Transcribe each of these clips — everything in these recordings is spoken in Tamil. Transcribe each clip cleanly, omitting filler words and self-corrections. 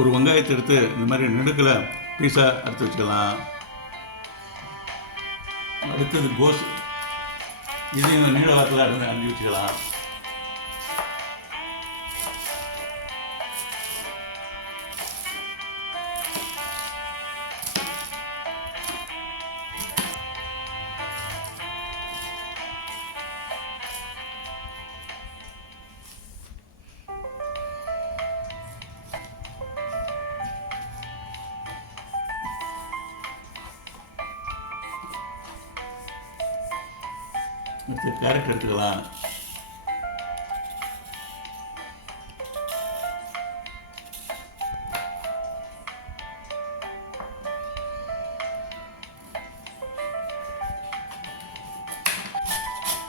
ஒரு வெங்காயத்தை எடுத்து இந்த மாதிரி நெடுக்கில் பீஸாக அறுத்து வச்சுக்கலாம். அடுத்தது கோஸ், இதையும் நீள வாக்கில் அரிஞ்சு வச்சுக்கலாம். அடுத்து கேரட் எடுத்துக்கலாம்.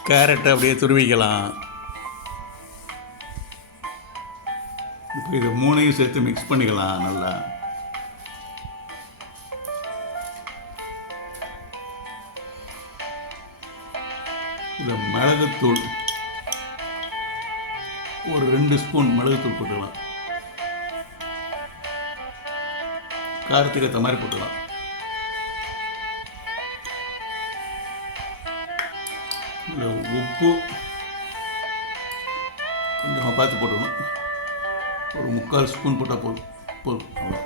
கேரட்டை அப்படியே துருவிக்கலாம். இப்போ இது மூணையும் சேர்த்து மிக்ஸ் பண்ணிக்கலாம் நல்லா. இந்த மிளகுத்தூள் ஒரு 2 ஸ்பூன் மிளகுத்தூள் போட்டுக்கலாம். காரத்துக்கு ஏற்ற மாதிரி போட்டுக்கலாம். இந்த உப்பு கொஞ்சமாக பார்த்து போட்டுக்கணும். ஒரு 3/4 ஸ்பூன் போட்டால் போதும். அவ்வளோ.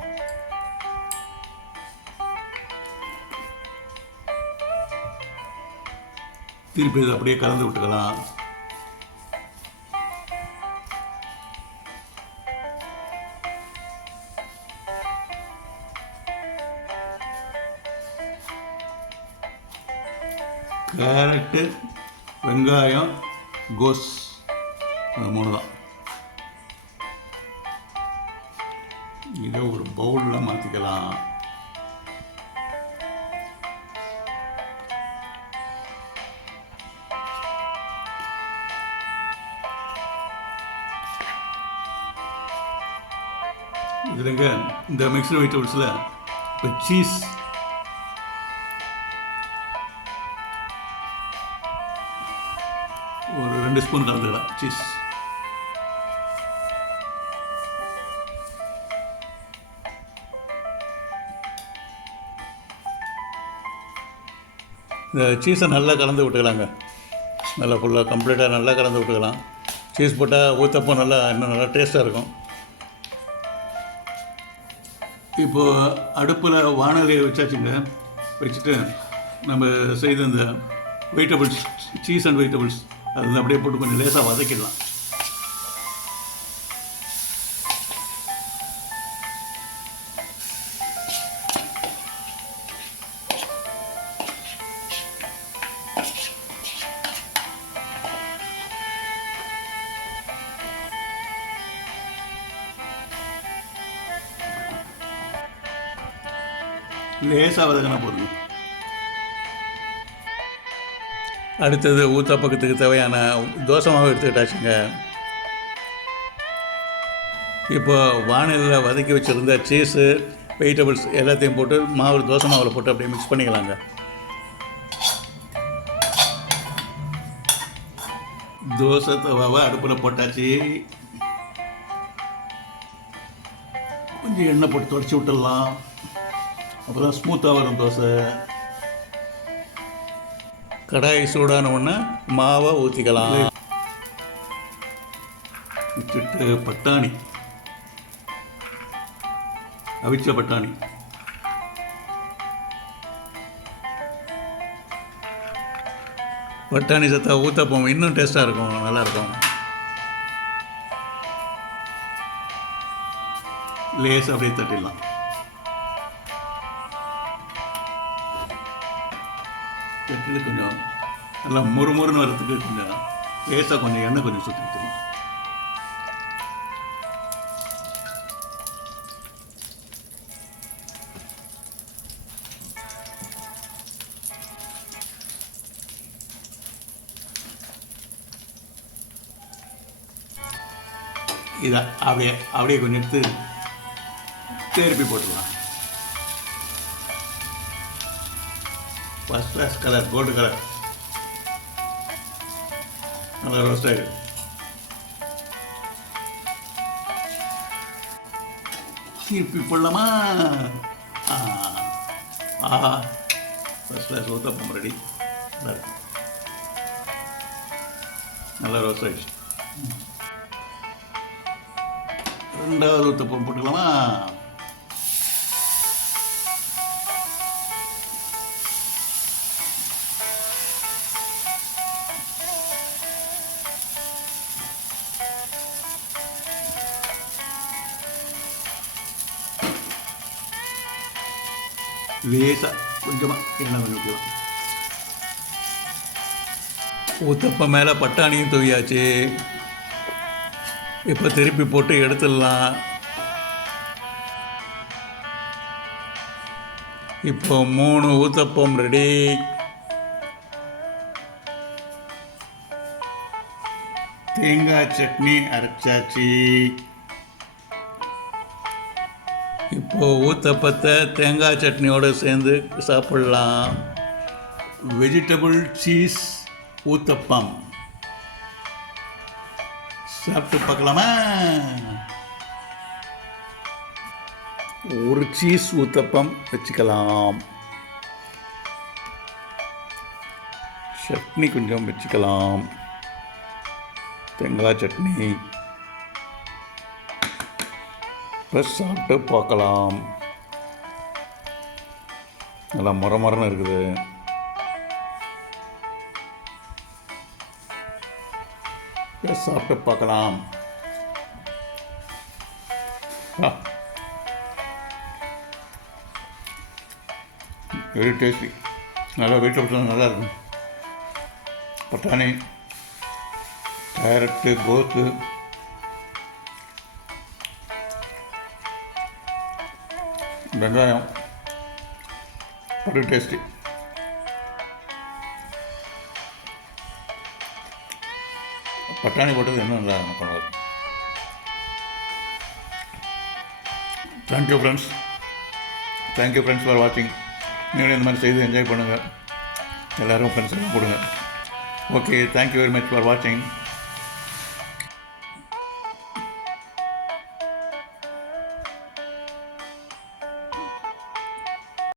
திருப்பி இதை அப்படியே கலந்து விட்டுக்கலாம். கேரட்டு, வெங்காயம், கோஸ், அது 3 தான். இதை ஒரு பவுலில் மாற்றிக்கலாம். இதுலங்க இந்த மிக்ஸ்டு வெஜிடபிள்ஸில் இப்போ சீஸ் ஒரு 2 ஸ்பூன் கலந்துக்கலாம். சீஸ் இந்த சீஸை நல்லா கலந்து விட்டுக்கலாங்க. நல்லா ஃபுல்லாக கம்ப்ளீட்டாக நல்லா கலந்து விட்டுக்கலாம். சீஸ் போட்டால் ஊற்றப்போ நல்லா இன்னும் நல்லா டேஸ்ட்டாக இருக்கும். இப்போது அடுப்பில் வானலியை வச்சாச்சுங்க. வச்சுட்டு நம்ம செய்த இந்த வெஜிடபிள்ஸ், சீஸ் அண்ட் வெஜிடபிள்ஸ் அது அப்படியே போட்டு கொஞ்சம் லேசாக வதக்கிடலாம். லேசாக வதக்கினா போதும். அடுத்தது ஊத்தாப்பத்துக்கு தேவையான தோசை மாவு எடுத்துக்கிட்டாச்சுங்க. இப்போ வானிலையில் வதக்கி வச்சுருந்த சீஸு, வெஜிடபிள்ஸ் எல்லாத்தையும் போட்டு தோசை மாவில் போட்டு அப்படியே மிக்ஸ் பண்ணிக்கலாங்க. தோசை தவாவை அடுப்பில் போட்டாச்சு. கொஞ்சம் எண்ணெய் போட்டு தொடச்சி விட்டுடலாம். அப்போ தான் ஸ்மூத்தாக வரும் தோசை. கடாய் சூடான உடனே மாவை ஊற்றிக்கலாம். வச்சுட்டு பட்டாணி, அவிச்ச பட்டாணி, பட்டாணி சத்தா ஊற்றப்போம் இன்னும் டேஸ்ட்டாக இருக்கும், நல்லாயிருக்கும். லேஸ் அப்படியே தட்டிடலாம். தட்டில் கொஞ்சம் நல்லா மொறுமொறுன்னு வரத்துக்கு கொஞ்சம் லேசாக கொஞ்சம் எண்ணெய் கொஞ்சம் சுற்றி விட்டுருவோம். இதை அப்படியே கொஞ்சம் எடுத்து திருப்பி போட்டுக்கலாம். First class colour, gold colour, நல்லா ரோஸ்ட் ஆகிடும். திருப்பி போடலாமா? ஆஹா, ஃபஸ்ட் கிளாஸ் ஊத்தப்பம் ரெடி. நல்லா இருக்கு, நல்லா ரோஸ் ஆயிடுச்சு. ரெண்டாவது ஊத்தப்பம் போட்டுக்கலாமா? லேசாக கொஞ்சமாக எண்ணெய் ஊற்றிக்கலாம். ஊத்தப்பம் மேலே பட்டாணியும் தூவியாச்சு. இப்போ திருப்பி போட்டு எடுத்துடலாம். இப்போ 3 ஊத்தப்பம் ரெடி. தேங்காய் சட்னி அரைச்சாச்சு. இப்போது ஊத்தப்பத்தை தேங்காய் சட்னியோடு சேர்ந்து சாப்பிட்லாம். வெஜிடபிள் சீஸ் ஊத்தப்பம் சாப்பிட்டு பார்க்கலாமா? ஒரு சீஸ் ஊத்தப்பம் வச்சுக்கலாம். சட்னி கொஞ்சம் வச்சுக்கலாம். தேங்காய் சட்னி ப்ளஸ் சாப்பிட்டு பார்க்கலாம். நல்லா மரமரன்னு இருக்குது. ப்ளஸ் சாப்பிட்டு பார்க்கலாம். Very tasty. நல்லா வெஜிடபிள்ஸ் நல்லா இருக்கும். பட்டாணி, கேரட்டு, கோஸு, வெங்காயம், வெரி டேஸ்டி. பட்டாணி போட்டது இன்னும் நல்லா இருக்கும். Thank you friends. Thank you friends for வாட்சிங். நீங்களும் இந்த மாதிரி செய்து என்ஜாய் பண்ணுங்கள். எல்லோரும் ஃப்ரெண்ட்ஸ் எல்லாம் கொடுங்க. Okay, thank you very much for வாட்சிங்.